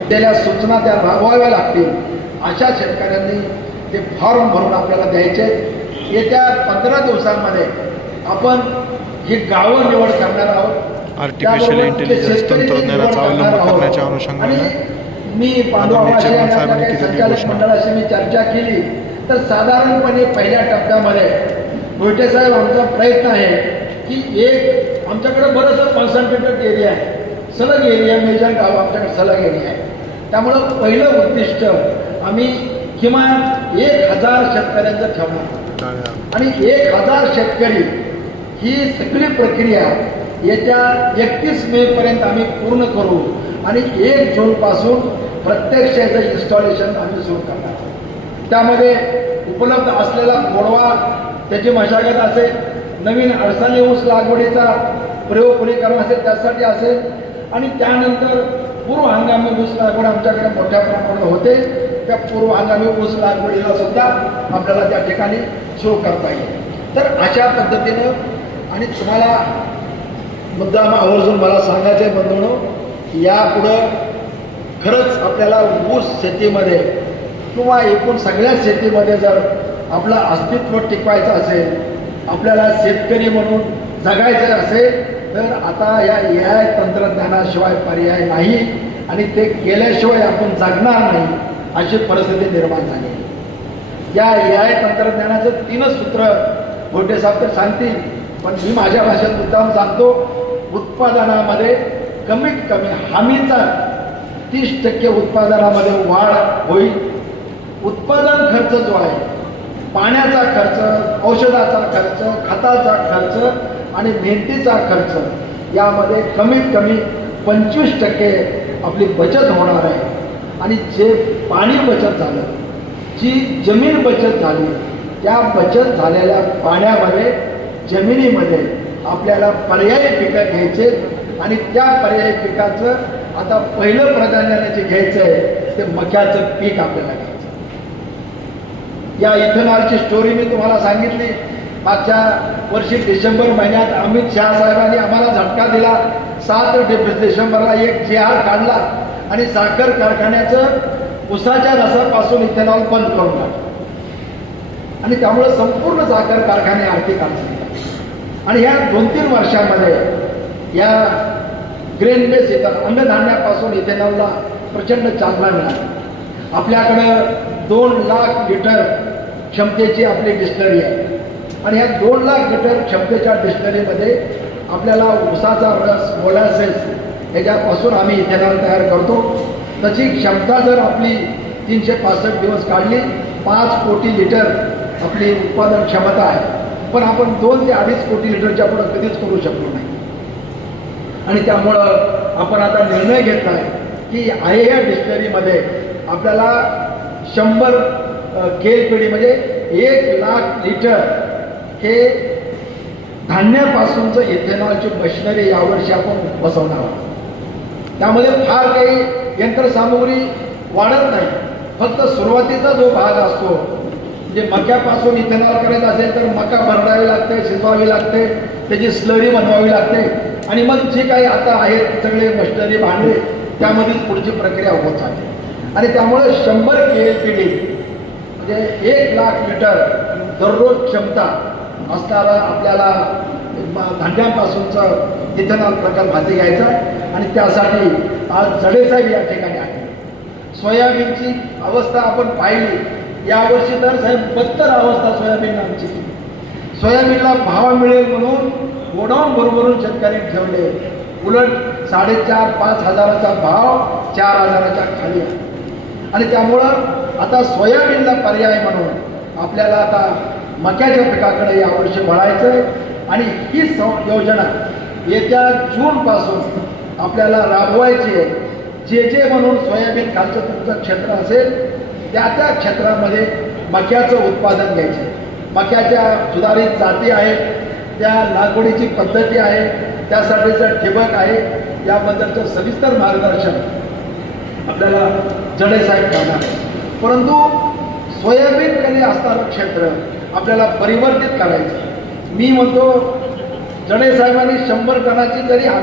दिलेल्या सूचना त्या राबवाव्या लागतील. अशा शेतकऱ्यांनी ते फॉर्म भरून आपल्याला द्यायचे. येत्या पंधरा दिवसांमध्ये आपण ही गावं निवड करणार आहोत. Intelligence शेतकरी तंत्रज्ञानाचा अवलंब. करण्याच्या अनुषंगाने आणि मी साहेबांनी केलेली. मंडळाशी मी चर्चा केली. तर साधारणपणे पहिल्या टप्प्यामध्ये मोहिते साहेब आमचा प्रयत्न आहे की एक आमच्याकडे बरंचसं कॉन्सन्ट्रेटेड एरिया आहे. सलग एरिया मेजर गाव आमच्याकडे सलग एरिया आहे. त्यामुळं पहिलं उद्दिष्ट आम्ही किमान एक हजार शेतकऱ्यांचं ठेवणार आणि एक हजार शेतकरी ही सगळी प्रक्रिया येत्या एकतीस मेपर्यंत आम्ही पूर्ण करू. आणि एक जूनपासून प्रत्यक्ष याचं इन्स्टॉलेशन आम्ही सुरू करणार. त्यामध्ये उपलब्ध असलेला गोडवा त्याची मशागत असेल नवीन अडचणी ऊस लागवडीचा प्रयोग कोणी करणं असेल त्यासाठी असेल आणि त्यानंतर पूर्व हंगामी ऊस लागवड आमच्याकडे मोठ्या प्रमाणात होते. त्या पूर्व हंगामी ऊस लागवडीला सुद्धा आपल्याला त्या ठिकाणी सुरू करता येईल. तर अशा पद्धतीनं आणि तुम्हाला मुद्दाम आवर्जून मला सांगायचं आहे बंधून यापुढं खरंच आपल्याला ऊस शेतीमध्ये किंवा एकूण सगळ्या शेतीमध्ये जर आपलं अस्तित्व टिकवायचं असेल आपल्याला शेतकरी म्हणून जगायचं असेल तर आता या ए आय तंत्रज्ञानाशिवाय पर्याय नाही आणि ते केल्याशिवाय आपण जगणार नाही अशी परिस्थिती निर्माण झाली. या ए आय तंत्रज्ञानाचं तीनच सूत्र गोटे साहेब तर सांगतील पण मी माझ्या भाषेत मुद्दाम सांगतो उत्पादनामध्ये कमीत कमी हमीचा तीस टक्के उत्पादनामध्ये वाढ होईल. उत्पादन खर्च जो आहे पाण्याचा खर्च औषधाचा खर्च खताचा खर्च आणि भेटीचा खर्च यामध्ये कमीत कमी पंचवीस टक्के आपली बचत होणार आहे. आणि जे पाणी बचत झालं जी जमीन बचत झाली त्या बचत झालेल्या पाण्यामध्ये जमिनीमध्ये आपल्याला पर्यायी पिकं घ्यायचे आणि त्या पर्यायी पिकाचं आता पहिलं प्राधान्याने जे घ्यायचं आहे ते मक्याचं पीक आपल्याला घ्यायचं या इथेनॉलची स्टोरी मी तुम्हाला सांगितली. मागच्या वर्षी डिसेंबर महिन्यात अमित शहा साहेबांनी आम्हाला झटका दिला. सात डिसेंबरला एक जी आर काढला आणि साखर कारखान्याचं उसाच्या रसापासून इथेनॉल बंद करून टाकलं. आणि त्यामुळे संपूर्ण साखर कारखाने आर्थिक अडचणी आणि ह्या दोन तीन वर्षामध्ये या ग्रेन बेस येतात अन्नधान्यापासून इथेनॉलला प्रचंड चालना मिळाली. आपल्याकडं दोन लाख लिटर क्षमतेची आपली डिस्टरी आहे. आणि ह्या दोन लाख लिटर क्षमतेच्या डिस्टरीमध्ये आपल्याला उसाचा रस मोलॅसेस ह्याच्यापासून आम्ही इथेनॉल तयार करतो. त्याची क्षमता जर आपली तीनशे पासष्ट दिवस काढली पाच कोटी लिटर आपली उत्पादन क्षमता आहे. पण आपण दोन ते अडीच कोटी लिटरच्या पुढं कधीच करू शकलो नाही. आणि त्यामुळं आपण आता निर्णय घेतला आहे की आहे या डिस्टरीमध्ये आपल्याला शंभर केल पिढी म्हणजे एक लाख लिटर हे धान्यापासूनचं इथेनॉलची मशिनरी यावर्षी आपण बसवणार आहोत. त्यामध्ये फार काही यंत्रसामुग्री वाढत नाही. फक्त सुरुवातीचा जो भाग असतो म्हणजे मक्यापासून इथेनॉल करायचं असेल तर मका भरडावी लागते शिजवावी लागते त्याची स्लरी बनवावी लागते आणि मग जे काही आता आहेत सगळे मशिनरी भांडे त्यामधील पुढची प्रक्रिया होत जाते. आणि त्यामुळे शंभर के एल पी डी म्हणजे एक लाख लिटर दररोज क्षमता असणारा आपल्याला म- इथेनॉल प्रकल्प हाती घ्यायचा आहे आणि त्यासाठी आज जडेसाहेब या ठिकाणी आहे. सोयाबीनची अवस्था आपण पाहिली. यावर्षी तर साहेब बत्तर अवस्था सोयाबीन आमची. सोयाबीनला भाव मिळेल म्हणून गोडाऊन भरभरून शेतकरी ठेवले. उलट साडेचार पाच हजाराचा भाव चार हजाराच्या खाली आहे. आणि त्यामुळं आता सोयाबीनला पर्याय म्हणून आपल्याला आता मक्याच्या पिकाकडे यावर्षी वळायचं आहे आणि ही सं योजना येत्या जूनपासून आपल्याला राबवायची आहे. जे जे म्हणून सोयाबीन खालचं तुमचं क्षेत्र असेल त्या त्या क्षेत्रामध्ये मक्याचं उत्पादन घ्यायचं आहे. मक्याच्या सुधारित जाती आहेत त्या लागवडीची पद्धती आहे त्यासाठीचं ठिबक आहे याबद्दलचं सविस्तर मार्गदर्शन आपल्याला जडेसाहेब करणार आहे परंतु सोयाबीनकडे असणारं क्षेत्र आपल्याला परिवर्तित करायचं. मी म्हणतो जडे साहेबांनी शंभर टनाची जरी